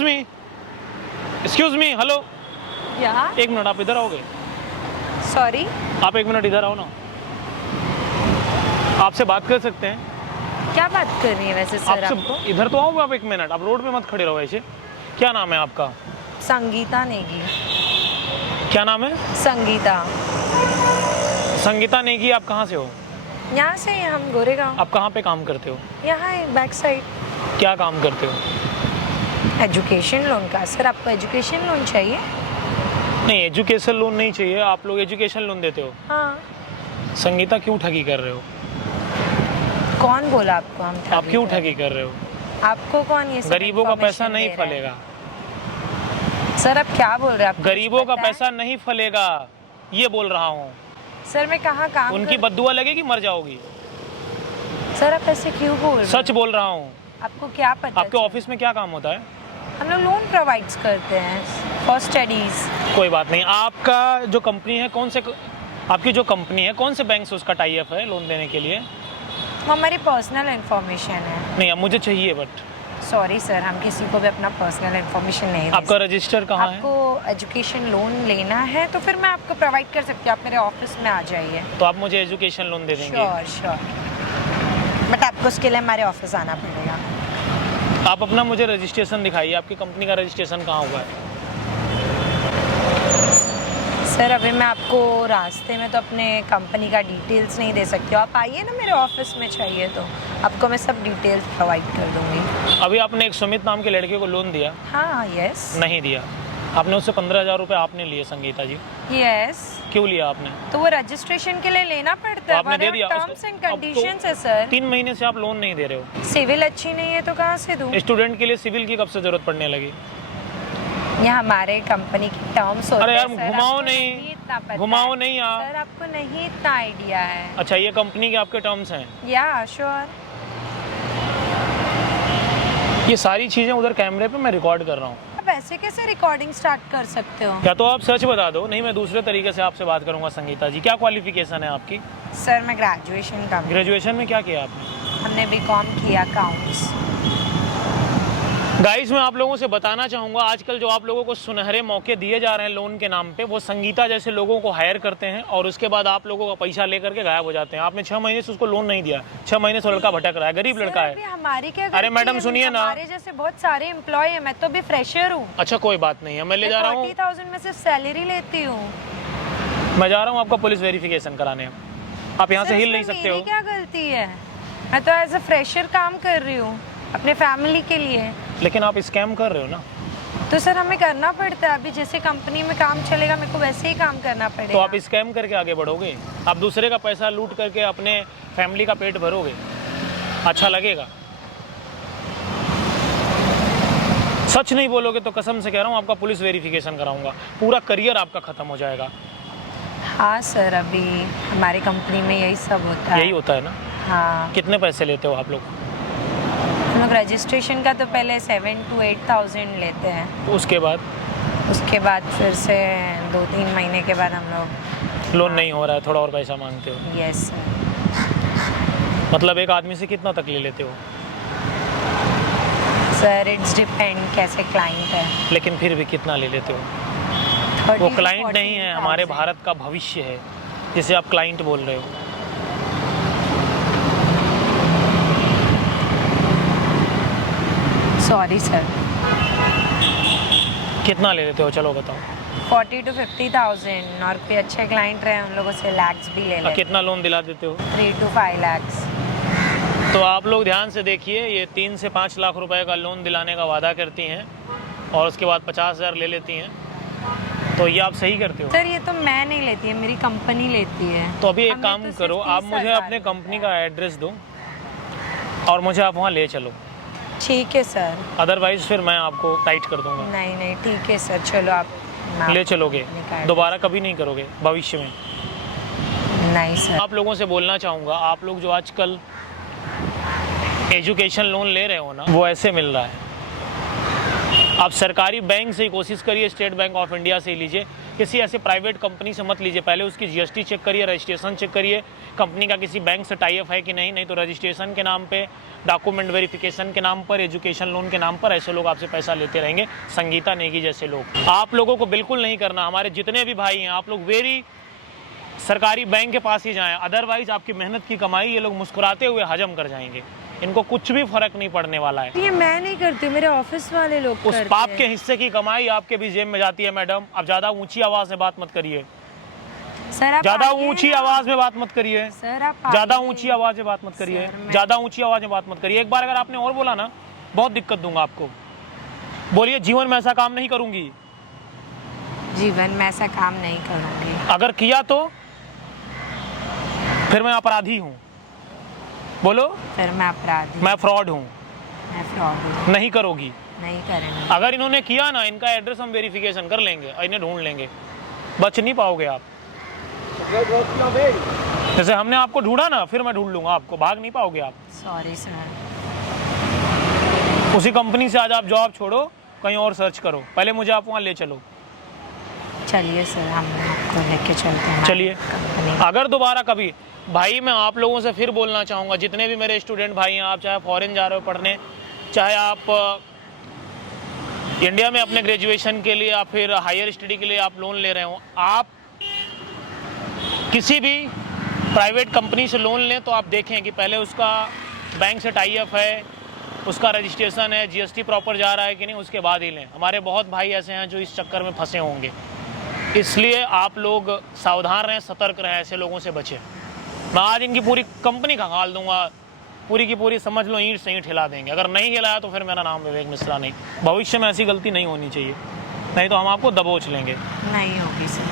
Excuse me, hello. या एक minute, आप इधर आओगे? सॉरी, आप एक मिनट इधर आओ ना, आपसे बात कर सकते हैं? क्या बात करनी है वैसे सर आपको? आपसे इधर तो आओगे आप, एक मिनट, आप रोड पे मत खड़े रहो ऐसे। क्या नाम है आपका? संगीता नेगी। क्या नाम है? संगीता। संगीता नेगी। आप कहाँ से हो? यहाँ से हैं हम, गोरेगांव। आप कहाँ पे काम करते हो? यहाँ बैक साइड। क्या काम करते हो? एजुकेशन लोन का। सर आपको एजुकेशन लोन चाहिए? नहीं, एजुकेशन लोन नहीं चाहिए। आप लोग एजुकेशन लोन देते हो? हाँ। संगीता, क्यों ठगी कर रहे हो? कौन बोला आपको हम ठगी? आप क्यों ठगी कर रहे हो? आपको कौन ये सब गरीबों का पैसा information नहीं दे रहा है? फलेगा। सर आप क्या बोल रहे हैं? आपको गरीबों कुछ का पता है? पैसा नहीं फलेगा, ये बोल रहा हूँ। सर मैं कहाँ काम उनकी बद्दुआ लगेगी, मर जाओगी। सर आप ऐसे क्यों बोल रहे हैं? सच बोल रहा हूँ। आपको क्या पता? आपके ऑफिस में क्या काम होता है? हम लोग लोन प्रोवाइड्स करते हैं फॉर स्टडीज। कोई बात नहीं। आपका जो कंपनी है, कौन से आपकी जो कंपनी है, कौन से बैंक से उसका टाई अप है लोन देने के लिए? वो हमारी पर्सनल इन्फॉर्मेशन है। नहीं, अब मुझे चाहिए बट। सॉरी सर, हम किसी को भी अपना पर्सनल इन्फॉर्मेशन नहीं दे आपका रजिस्टर कहाँ है? आपको एजुकेशन लोन लेना है तो फिर मैं आपको प्रोवाइड कर सकती हूँ। आप मेरे ऑफिस में आ जाइए। तो आप मुझे एजुकेशन लोन दे देंगे? श्योर श्योर, बट आपको उसके लिए हमारे ऑफिस आना पड़ेगा। आप अपना मुझे रजिस्ट्रेशन दिखाइए। आपकी कंपनी का रजिस्ट्रेशन कहाँ हुआ है? सर अभी मैं आपको रास्ते में तो अपने कंपनी का डिटेल्स नहीं दे सकती हूँ। आप आइए ना मेरे ऑफिस में, चाहिए तो आपको मैं सब डिटेल्स प्रोवाइड कर दूँगी। अभी आपने एक सुमित नाम के लड़के को लोन दिया? हाँ यस। नहीं दिया। आपने उससे 15,000 रुपये आपने लिए संगीता जी। यस। क्यों लिया आपने? तो वो रजिस्ट्रेशन के लिए लेना पड़ता है। आपने दे दिया? टर्म्स एंड अब तो कंडीशंस है सर। 3 महीने से आप लोन नहीं दे रहे हो। सिविल अच्छी नहीं है तो कहाँ से दूँ? स्टूडेंट के लिए सिविल की कब से जरूरत पड़ने लगी? ये हमारे कंपनी की टर्म्स होते हैं। अरे यार, सर, घुमाओ आपको नहीं, इतना पता घुमाओ है। नहीं आप। सर आपको नहीं इतना आइडिया है। अच्छा, ये कंपनी के आपके टर्म्स हैं? या श्योर। ये सारी चीजें उधर कैमरे पे मैं रिकॉर्ड कर रहा हूँ। आप ऐसे कैसे रिकॉर्डिंग स्टार्ट कर सकते हो? क्या तो आप सच बता दो, नहीं मैं दूसरे तरीके से आपसे बात करूंगा। संगीता जी, क्या क्वालिफिकेशन है आपकी? सर मैं ग्रेजुएशन का। ग्रेजुएशन में क्या किया आपने? हमने बीकॉम किया, अकाउंट्स। गाइस, मैं आप लोगों से बताना चाहूँगा, आजकल जो आप लोगों को सुनहरे मौके दिए जा रहे हैं लोन के नाम पे, वो संगीता जैसे लोगों को हायर करते हैं और उसके बाद आप लोगों का पैसा लेकर के गायब हो जाते हैं। आपने 6 महीने से उसको लोन नहीं दिया। 6 महीने से लड़का भटक रहा है, गरीब लड़का है। हमारी क्या? अरे मैडम सुनिए ना, हमारे जैसे बहुत सारे एम्प्लॉय हैं, मैं तो भी फ्रेशर हूँ। अच्छा कोई बात नहीं है, मैं ले जा रहा हूँ। 40,000 में से सैलरी लेती हूँ। मैं जा रहा हूँ आपका पुलिस वेरिफिकेशन कराने। आप यहाँ से हिल नहीं सकते हो। मेरी क्या गलती है? मैं तो एज अ फ्रेशर काम कर रही हूँ अपने फैमिली के लिए। लेकिन आप स्कैम कर रहे हो ना। तो सर हमें करना पड़ता है। अभी जैसे कंपनी में काम चलेगा, मेरे को वैसे ही काम करना पड़ेगा। तो आप स्कैम करके आगे बढ़ोगे? आप दूसरे का पैसा लूट करके अपने फैमिली का पेट भरोगे? अच्छा लगेगा? सच नहीं बोलोगे तो कसम से कह रहा हूँ आपका पुलिस वेरिफिकेशन कराऊंगा। पूरा करियर आपका खत्म हो जाएगा। हाँ सर, अभी हमारी कंपनी में यही सब होता है। यही होता है ना? हाँ। कितने पैसे लेते हो आप लोग? हम लोग रजिस्ट्रेशन का तो पहले 7,000 to 8,000 लेते हैं। उसके बाद? उसके बाद फिर से 2-3 महीने के बाद हम लोग लोन नहीं हो रहा है, थोड़ा और पैसा मांगते हो? Yes sir. मतलब एक आदमी से कितना तक ले लेते हो? सर इट्स डिपेंड कैसे क्लाइंट है। लेकिन फिर भी कितना ले लेते हो? 30 वो to क्लाइंट नहीं है, हमारे 40,000। भारत का भविष्य है जिसे आप क्लाइंट बोल रहे हो। Sorry sir. कितना ले लेते हो, चलो बताओ। 40,000 to 50,000, और कोई अच्छे क्लाइंट रहे उन लोगों से लैक्स भी ले लेते। कितना लोन दिला देते हो? 3 to 5 lakhs। तो आप लोग ध्यान से देखिए, ये 3 से 5 लाख रुपए का लोन दिलाने का वादा करती हैं और उसके बाद 50,000 ले लेती हैं। तो ये आप सही करते हो? सर ये तो मैं नहीं लेती है, मेरी कंपनी लेती है। तो अभी एक हमें काम तो सिर्फ करो, आप मुझे 30,000 अपने कंपनी का एड्रेस दो और मुझे आप वहाँ ले चलो। ठीक है सर। अदरवाइज फिर मैं आपको टाइट कर दूंगा। नहीं नहीं ठीक है सर, चलो आप ले चलोगे? दोबारा कभी नहीं करोगे भविष्य में? नहीं सर। आप लोगों से बोलना चाहूँगा, आप लोग जो आजकल एजुकेशन लोन ले रहे हो ना, वो ऐसे मिल रहा है। आप सरकारी बैंक से ही कोशिश करिए, स्टेट बैंक ऑफ इंडिया से ही लीजिए। किसी ऐसे प्राइवेट कंपनी से मत लीजिए। पहले उसकी जीएसटी चेक करिए, रजिस्ट्रेशन चेक करिए, कंपनी का किसी बैंक से टाई अप है कि नहीं तो रजिस्ट्रेशन के नाम पे, डॉक्यूमेंट वेरिफिकेशन के नाम पर, एजुकेशन लोन के नाम पर ऐसे लोग आपसे पैसा लेते रहेंगे, संगीता नेगी जैसे लोग। आप लोगों को बिल्कुल नहीं करना। हमारे जितने भी भाई हैं, आप लोग वेरी सरकारी बैंक के पास ही जाएं, अदरवाइज आपकी मेहनत की कमाई ये लोग मुस्कुराते हुए हजम कर जाएंगे। इनको कुछ भी फर्क नहीं पड़ने वाला है। ये मैं नहीं करती, मेरे ऑफिस वाले लोग उस करते पाप हैं। के हिस्से की कमाई आपके भी जेब में जाती है मैडम। अब ज्यादा ऊंची आवाज में बात मत करिए, सर आप ज्यादा आइए ऊंची ना। आवाज में बात मत करिए, सर आप ज्यादा आइए। ऊंची आवाज में बात मत करिए, सर, मैं- ज्यादा ऊंची आवाज में बात मत करिए। एक बार अगर आपने और बोला ना, बहुत दिक्कत दूंगा आपको। बोलिए, जीवन में ऐसा काम नहीं करूंगी। जीवन में ऐसा काम नहीं करूंगी। अगर किया तो फिर मैं अपराधी हूँ। बोलो, फिर मैं अपराधी, मैं फ्रॉड हूँ। मैं फ्रॉड हूँ। नहीं करोगी। नहीं करेंगे। अगर इन्होंने किया ना, इनका एड्रेस हम वेरिफिकेशन कर लेंगे, इन्हें ढूंढ लेंगे, बच नहीं पाओगे आप। जैसे हमने आपको ढूंढा ना, फिर मैं ढूंढ लूंगा आपको, भाग नहीं पाओगे आप। Sorry sir. उसी कंपनी से आज आप जॉब छोड़ो, कहीं और सर्च करो, पहले मुझे आप वहाँ ले चलो। चलिए सर, हम आपको लेके चलते हैं। चलिए। कंपनी। अगर दोबारा कभी, भाई मैं आप लोगों से फिर बोलना चाहूँगा, जितने भी मेरे स्टूडेंट भाई हैं, आप चाहे फॉरेन जा रहे हो पढ़ने, चाहे आप इंडिया में अपने ग्रेजुएशन के लिए या फिर हायर स्टडी के लिए आप लोन ले रहे हो, आप किसी भी प्राइवेट कंपनी से लोन लें तो आप देखें कि पहले उसका बैंक से टाई अप है, उसका रजिस्ट्रेशन है, जीएसटी प्रॉपर जा रहा है कि नहीं, उसके बाद ही लें। हमारे बहुत भाई ऐसे हैं जो इस चक्कर में फंसे होंगे, इसलिए आप लोग सावधान रहें, सतर्क रहें, ऐसे लोगों से बचें। मैं आज इनकी पूरी कंपनी खंगाल दूंगा, पूरी की पूरी समझ लो ईंट से ईंट हिला देंगे। अगर नहीं हिलाया तो फिर मेरा नाम विवेक मिश्रा नहीं। भविष्य में ऐसी गलती नहीं होनी चाहिए, नहीं तो हम आपको दबोच लेंगे। नहीं होगी सर।